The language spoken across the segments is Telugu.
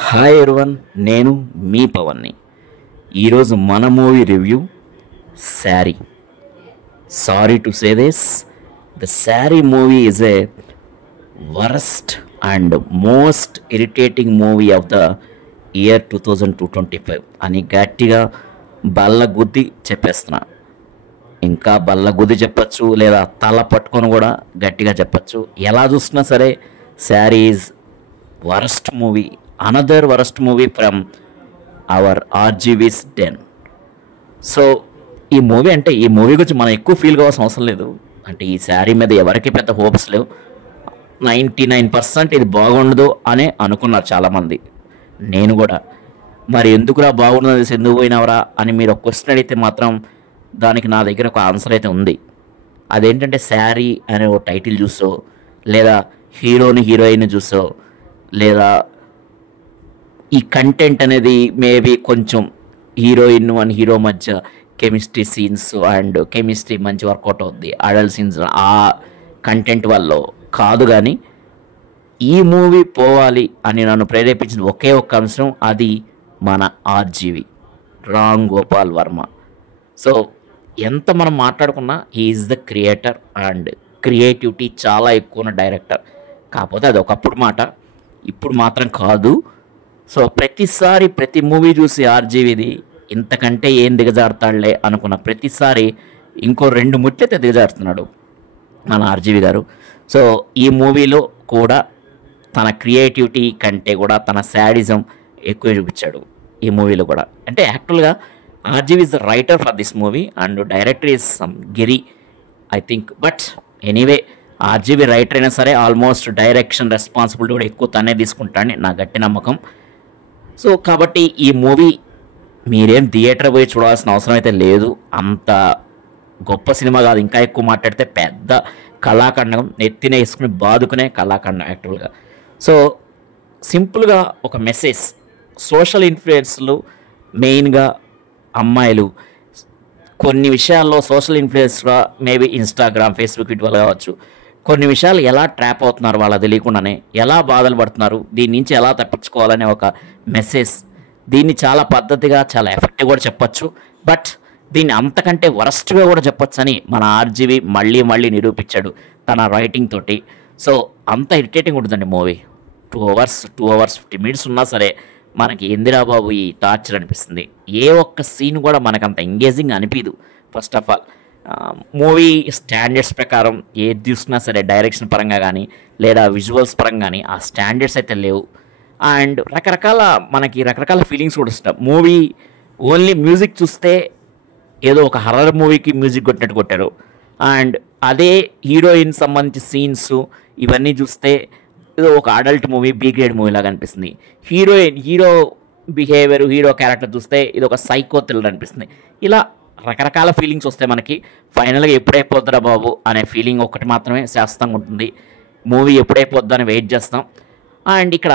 హాయ్ ఎవరివన్, నేను మీ పవన్ని. ఈరోజు మన movie review sari. Sorry to say this, the sari movie is a worst and most irritating movie of the year 2025 అని గట్టిగా బల్లగుద్ది చెప్పేస్తున్నా. ఇంకా బల్లగుద్ది చెప్పచ్చు, లేదా తల పట్టుకొని కూడా గట్టిగా చెప్పచ్చు. ఎలా చూసినా సరే Saaree is worst movie, another worst movie from our RGV's den. So ఈ మూవీ గురించి మనం ఎక్కువ ఫీల్ కావాల్సిన అవసరం లేదు. అంటే ఈ శారీ మీద ఎవరికి పెద్ద హోప్స్ లేవు. 99% ఇది బాగుండదు అనే అనుకున్నారు చాలామంది, నేను కూడా. మరి ఎందుకురా బాగుండదు తెలిసి ఎందుకు పోయినవరా అని మీరు ఒక క్వశ్చన్ అడిగితే మాత్రం దానికి నా దగ్గర ఒక ఆన్సర్ అయితే ఉంది. అదేంటంటే శారీ అనే ఒక టైటిల్ చూసో, లేదా హీరోయిన్ చూసో, లేదా ఈ కంటెంట్ అనేది మేబీ కొంచెం హీరోయిన్ అండ్ హీరో మధ్య కెమిస్ట్రీ సీన్స్ అండ్ కెమిస్ట్రీ మంచి వర్కౌట్ అవుద్ది, అడల్ట్ సీన్స్ ఆ కంటెంట్ వల్ల కాదు. కానీ ఈ మూవీ పోవాలి అని నన్ను ప్రేరేపించిన ఒకే ఒక్క అంశం, అది మన ఆర్జీవి రామ్ గోపాల్ వర్మ. సో ఎంత మనం మాట్లాడుకున్నా is the creator and creativity చాలా ఎక్కువ ఉన్న డైరెక్టర్. కాకపోతే అది ఒకప్పుడు మాట, ఇప్పుడు మాత్రం కాదు. సో ప్రతిసారి ప్రతి మూవీ చూసి ఆర్జీవిది ఇంతకంటే ఏం దిగజారుతాడులే అనుకున్న ప్రతిసారి ఇంకో 2 ముట్లయితే దిగజారుతున్నాడు మన ఆర్జీవి గారు. సో ఈ మూవీలో కూడా తన క్రియేటివిటీ కంటే కూడా తన శాడిజం ఎక్కువ చూపించాడు ఈ మూవీలో కూడా. అంటే యాక్చువల్గా RGV is the writer for this movie and director is some Giri I think. But anyway RGV writer అయినా సరే ఆల్మోస్ట్ డైరెక్షన్ రెస్పాన్సిబిలిటీ కూడా ఎక్కువ తనే తీసుకుంటాడని నా గట్టి నమ్మకం. సో కాబట్టి ఈ మూవీ మీరేం థియేటర్ పోయి చూడాల్సిన అవసరం అయితే లేదు. అంత గొప్ప సినిమా కాదు, ఇంకా ఎక్కువ మాట్లాడితే పెద్ద కళాఖండం, నెత్తిన వేసుకుని బాదుకునే కళాఖండం యాక్చువల్గా. సో సింపుల్గా ఒక మెసేజ్, సోషల్ ఇన్ఫ్లుయెన్స్లు మెయిన్గా అమ్మాయిలు కొన్ని విషయాల్లో సోషల్ ఇన్ఫ్లుయెన్స్గా మేబీ ఇన్స్టాగ్రామ్, ఫేస్బుక్ వీటి వల్ల కావచ్చు, కొన్ని విషయాలు ఎలా ట్రాప్ అవుతున్నారు వాళ్ళ తెలియకుండానే, ఎలా బాధలు పడుతున్నారు, దీని నుంచి ఎలా తప్పించుకోవాలనే ఒక మెసేజ్. దీన్ని చాలా పద్ధతిగా చాలా ఎఫెక్టివ్ కూడా చెప్పచ్చు, బట్ దీన్ని అంతకంటే వరస్ట్గా కూడా చెప్పొచ్చు అని మన ఆర్జీవి మళ్ళీ నిరూపించాడు తన రైటింగ్ తోటి. సో అంత ఇరిటేటింగ్ ఉంటుందండి మూవీ. 2 hours 50 minutes ఉన్నా సరే మనకి ఇందిరా బాబు ఈ టార్చర్ అనిపిస్తుంది. ఏ ఒక్క సీన్ కూడా మనకు అంత ఎంగేజింగ్ అనిపించదు. First of all movie standards ప్రకారం ఏది చూసినా సరే డైరెక్షన్ పరంగా కానీ లేదా విజువల్స్ పరంగా కానీ ఆ స్టాండర్డ్స్ అయితే లేవు. అండ్ రకరకాల ఫీలింగ్స్ కూడా వస్తాయి. మూవీ ఓన్లీ మ్యూజిక్ చూస్తే ఏదో ఒక హర్రర్ మూవీకి మ్యూజిక్ కొట్టినట్టు కొట్టారు. అండ్ అదే హీరోయిన్ సంబంధించి సీన్స్ ఇవన్నీ చూస్తే ఏదో ఒక adult movie, be grade movie లాగా అనిపిస్తుంది. హీరో బిహేవియర్, హీరో క్యారెక్టర్ చూస్తే ఇది ఒక సైకో థ్రిల్లర్ అనిపిస్తుంది. ఇలా రకరకాల ఫీలింగ్స్ వస్తాయి మనకి. ఫైనల్గా ఎప్పుడైపోద్దురా బాబు అనే ఫీలింగ్ ఒకటి మాత్రమే శాస్త్రంగా ఉంటుంది. మూవీ ఎప్పుడైపోద్దా అని వెయిట్ చేస్తాం. అండ్ ఇక్కడ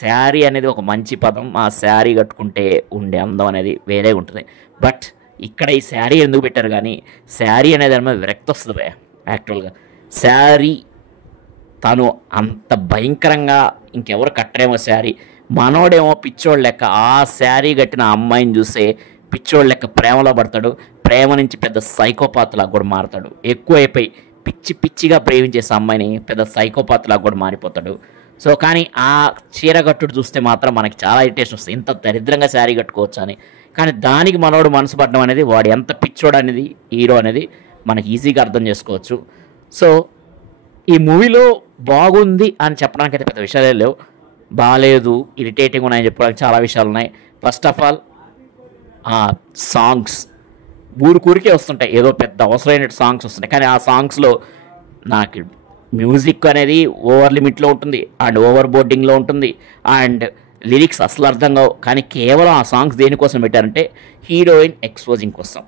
శారీ అనేది ఒక మంచి పదం. ఆ శారీ కట్టుకుంటే ఉండే అందం అనేది వేరే ఉంటుంది. బట్ ఇక్కడ ఈ శారీ ఎందుకు పెట్టారు కానీ శారీ అనేది దాని మీద విరక్తి వస్తుంది యాక్చువల్గా. శారీ తను అంత భయంకరంగా ఇంకెవరు కట్టరేమో శారీ, మనోడేమో పిచ్చోడు లెక్క ఆ శారీ కట్టిన అమ్మాయిని చూసే పిచ్చోడు లెక్క ప్రేమలో పడతాడు. ప్రేమ నుంచి పెద్ద సైకోపాత్లా కూడా మారుతాడు. ఎక్కువైపోయి పిచ్చిగా ప్రేమించేసే అమ్మాయిని పెద్ద సైకోపాత్లా కూడా మారిపోతాడు. సో కానీ ఆ చీర కట్టుడు చూస్తే మాత్రం మనకి చాలా ఇరిటేషన్ వస్తుంది, ఇంత దరిద్రంగా శారీ కట్టుకోవచ్చు అని. కానీ దానికి మనోడు మనసు పడడం అనేది, వాడు ఎంత పిచ్చోడు అనేది హీరో అనేది మనకి ఈజీగా అర్థం చేసుకోవచ్చు. సో ఈ మూవీలో బాగుంది అని చెప్పడానికి అయితే పెద్ద విషయాలే లేవు. బాగాలేదు, ఇరిటేటింగ్ ఉన్నాయని చెప్పడానికి చాలా విషయాలు ఉన్నాయి. ఫస్ట్ ఆఫ్ ఆల్ సాంగ్స్ ఊరికే వస్తుంటాయి, ఏదో పెద్ద అవసరమైన సాంగ్స్ వస్తున్నాయి. కానీ ఆ సాంగ్స్లో నాకు మ్యూజిక్ అనేది ఓవర్ లిమిట్లో ఉంటుంది అండ్ ఓవర్ బోర్డింగ్లో ఉంటుంది అండ్ లిరిక్స్ అసలు అర్థం కావు. కానీ కేవలం ఆ సాంగ్స్ దేనికోసం పెట్టారంటే హీరోయిన్ ఎక్స్పోజింగ్ కోసం.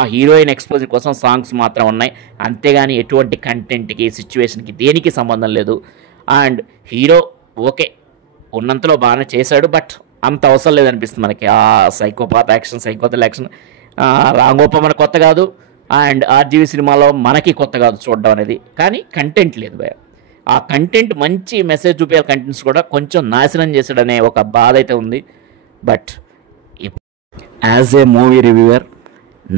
ఆ హీరోయిన్ ఎక్స్పోజింగ్ కోసం సాంగ్స్ మాత్రం ఉన్నాయి, అంతేగాని ఎటువంటి కంటెంట్కి, సిచ్యువేషన్కి దేనికి సంబంధం లేదు. అండ్ హీరో ఓకే ఉన్నంతలో బాగానే చేశాడు, బట్ అంత అవసరం లేదనిపిస్తుంది మనకి. ఆ సైకోపాత్ యాక్షన్, సైకోథల్ యాక్షన్ రామ్ గోపాల్ మనకు కొత్త కాదు, అండ్ ఆర్జీవి సినిమాలో మనకి కొత్త కాదు చూడడం అనేది. కానీ కంటెంట్ లేదు భయ. ఆ కంటెంట్ మంచి మెసేజ్ చూపించాలి కంటెంట్స్ కూడా కొంచెం నాశనం చేశాడనే ఒక బాధ అయితే ఉంది. But as a movie reviewer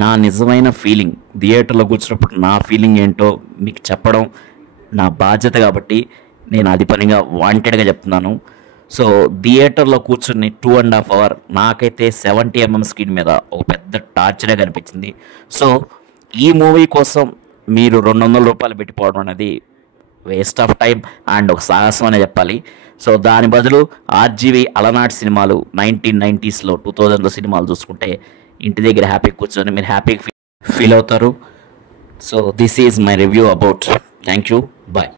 నా నిజమైన ఫీలింగ్ థియేటర్లో కూర్చున్నప్పుడు నా ఫీలింగ్ ఏంటో మీకు చెప్పడం నా బాధ్యత కాబట్టి నేను అది పనిగా వాంటెడ్గా చెప్తున్నాను. సో థియేటర్లో కూర్చుని 2.5 hours నాకైతే 70 mm స్క్రీన్ మీద ఒక పెద్ద టార్చరే కనిపించింది. సో ఈ మూవీ కోసం మీరు 200 రూపాయలు పెట్టిపోవడం అనేది వేస్ట్ ఆఫ్ టైం అండ్ ఒక సాహసం అనే చెప్పాలి. సో దాని బదులు ఆర్జీవి అలనాటి సినిమాలు 1990s 2000 సినిమాలు చూసుకుంటే ఇంటి దగ్గర హ్యాపీ కూర్చొని మీరు హ్యాపీగా ఫీల్ అవుతారు. So this is my review about. Thank you. Bye.